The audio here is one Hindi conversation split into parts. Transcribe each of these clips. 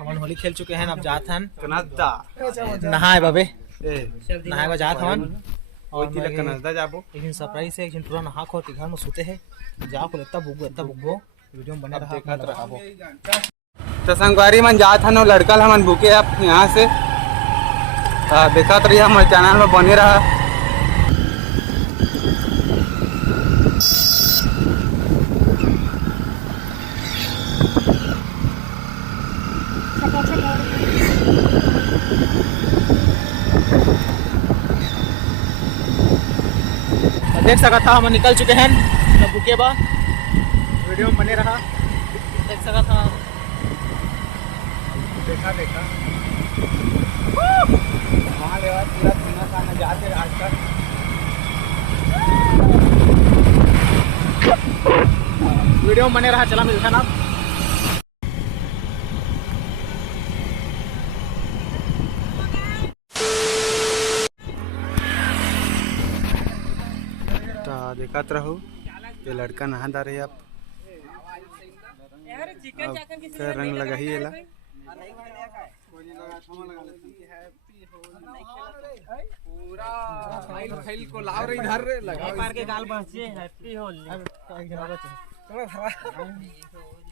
हम होली खेल चुके हैं, अब जात हन नहाए बाबे नहाए बा जात हन और कनाडा जाबो। लेकिन सरप्राइज है, पूरा नहा खो के घर में सोते हैं जा को इतना बुगो वीडियो में बने रहा। तो संगवारी मन जात हन लड़का हमन भूखे अब यहाँ से देखा तो हमारे चैनल में बने रहा। देख सका था हम निकल चुके हैं तब बुके बा वीडियो में बने रहा। देख सका था देखा वहाँ ले पूरा सीना का नजारे आज तक वीडियो में बने रहा। चला मिलता ना देखत रहो ये लड़का नहा दा रहे। अब रंग लगा ही एला पूरा फाइल को लाव रे इधर रे लगा मार के गाल बचे हैप्पी होली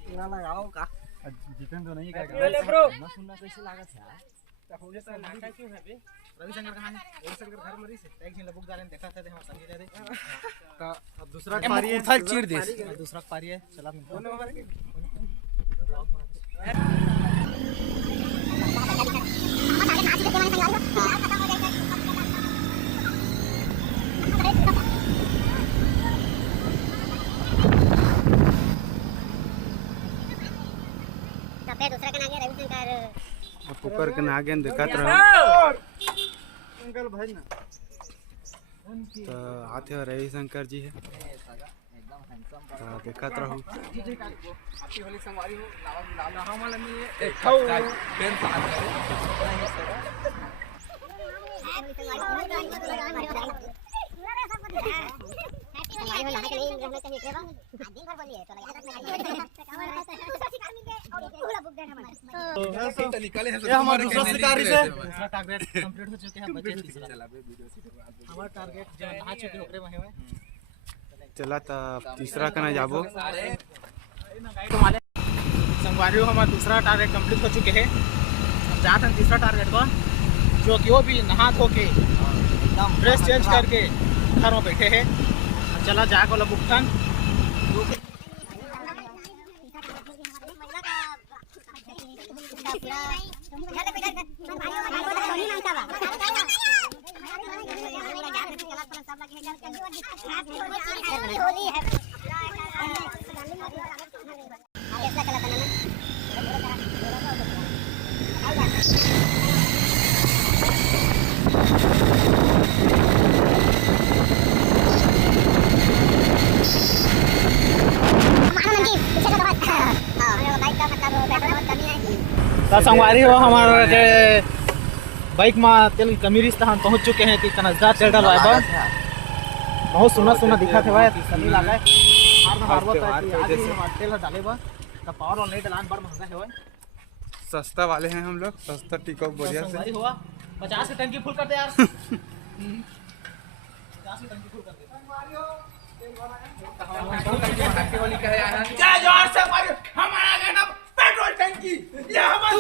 पूरा लगाओ का जितन तो नहीं का ब्रो सुनना कैसे लागत है यार हो जैसा नाटक क्यों है बे। रविशंकर कहां है? रविशंकर घर में रही से एक दिन बुक डालें देखा था हम संगी रे तो अब दूसरा पारी है फल चीर दे दूसरा पारी है। चला दूसरा का नाम है रविशंकर पुकर के नागे देखत रहो। अंकल भाई ना तो आते हो रविशंकर जी है तो देखत रहो। आपकी होली संगवारी हो लावा हम वाला में एक पेन साथ निकाले हैं हमारा दूसरा शिकारी से दूसरा टारगेट कंप्लीट हो चुके हैं। बचे हमारा टारगेट जो नहा चुके ओकरे में है। चला तो तीसरा कना जाबो। संगवारी हो हमारा दूसरा टारगेट कंप्लीट हो चुके हैं। अब जाते हैं तीसरा टारगेट पर जो कि वो भी नहा धो के एकदम ड्रेस चेंज करके घर में बैठे हैं। चला जा को बुकथन संगवारी हो हमारे बाइक में तेल की कमी रिश्ता हम पहुंच चुके हैं कि कनजदा तेल डलवाए बा बहुत सुना दिखा थे भाई सनी लगा तेल डाले बा तो पावर और नहीं डलान बड़ महंगा है भाई। सस्ता वाले हैं हम लोग, सस्ता टिको बढ़िया से। हुआ 50 की टंकी फुल कर दे यार 50 की टंकी फुल कर दे। क्या जोर से मारो हमारा गाना पेट्रोल टंकी ये हमारा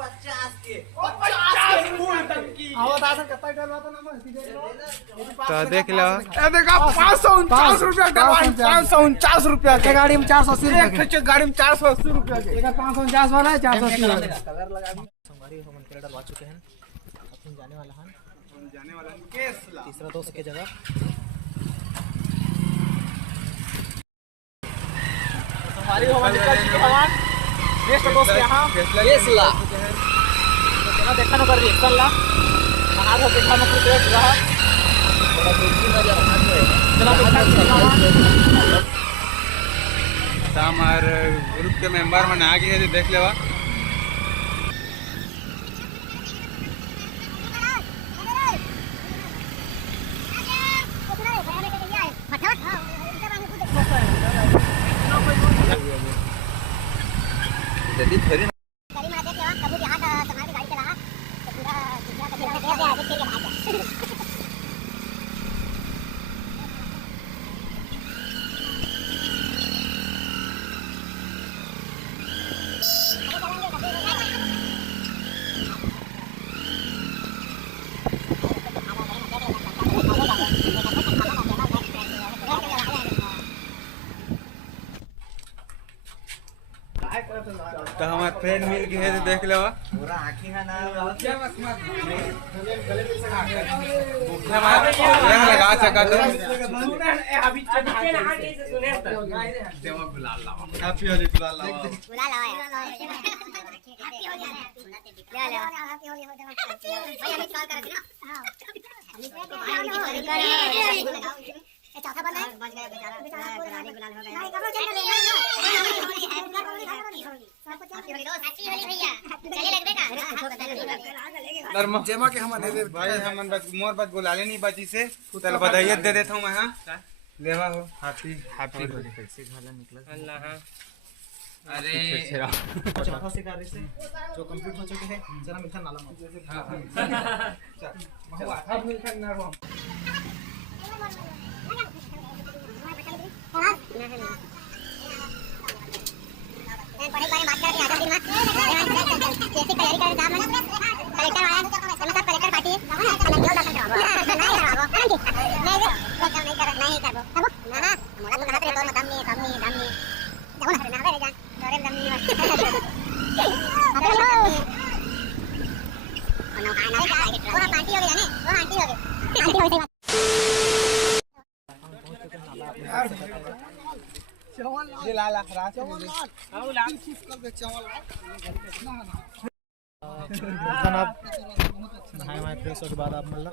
50 के फुल टंकी आवाज कितना डलवाता ना तो देख लो देखा 549 रुपया 549 रुपया के गाड़ी में 480 रुपया गाड़ी में 480 रुपया के 549 वाला है 480 वाला कलर लगा दी। संगवारी हम तेल डलवा चुके हैं। अपन जाने वाला है तीसरा दोस्त के जगह। संगवारी हम निकल चुके हैं नेक्स्ट दोस्त यहाँ केसला तो देखा ना कर रिएक्शन ला नहा धो के खाना कुछ रेट रहा हमारे ग्रुप के मेंबर मन आ गए देख लेवा। जल्दी थोड़ी तो हमारे फ्रेंड मिल गए हैं तो देख लो रंग लगा सका तो हैप्पी होली गुलाल चौथा बंदा है बच गया बेचारा गुलाल हो गया जेमा के हम दे दे भाई हमन बस मोर बस गुलाले नहीं बची से चल बधाई दे देता हूं मैं हां लेवा हो हैप्पी हैप्पी होली कैसे घाला निकला अल्लाह अरे चौथा शिकार से जो कंप्लीट हो चुके हैं जरा मिठा नाला में हां चल अब मिठा ना रो बड़े बारे बात करते आजा दिन में कैसे तैयारी कर काम है कलेक्टर आया तो सब कलेक्टर पार्टी है अलग जोड़ दर्शन करवाओ नहीं करवाओ मैं नहीं कर नहीं करबो ना मोला तो कहत रे तो दम नहीं जाओ ना रे जान तोरे दम नहीं अरे लो ना वो पार्टी हो गई ना वो आंटी हो गई ये लाल खराब जनाब नहाए फ्रेश होने के बाद आप मतलब